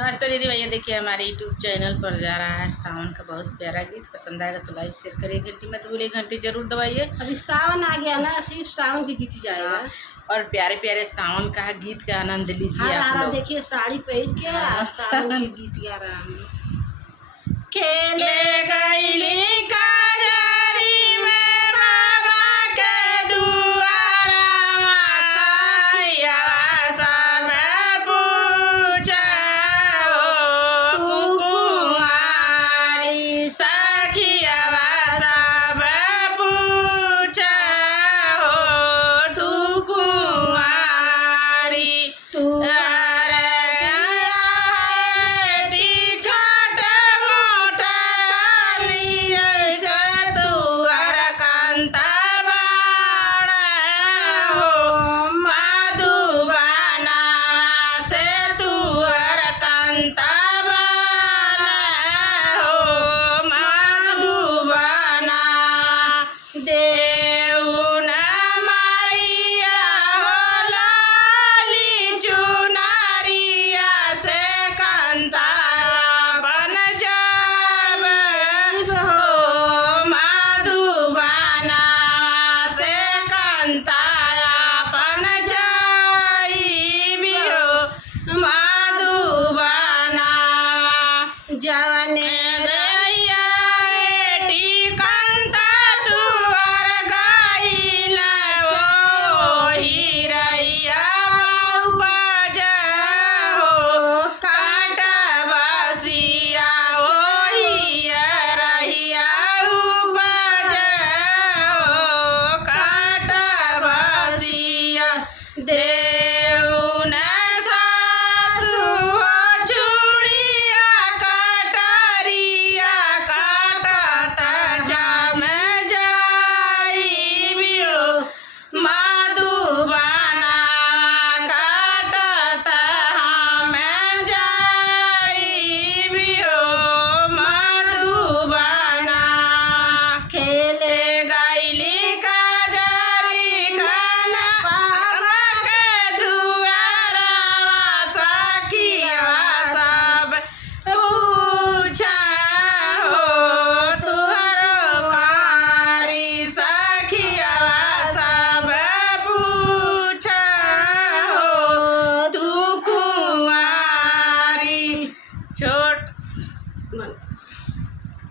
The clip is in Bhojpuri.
नमस्ते दीदी भैया, देखिए हमारे यूट्यूब चैनल पर जा रहा है सावन का बहुत प्यारा गीत। पसंद आएगा तो लाइक शेयर करिए, घंटी में तो बोलिए घंटी जरूर दबाइए। अभी सावन आ गया ना, सिर्फ सावन की गीत जाएगा। और प्यारे प्यारे सावन का गीत का आनंद लीजिए आप लोग। देखिए साड़ी पहन के सावन की गीत गा रहा है। खेले गईली का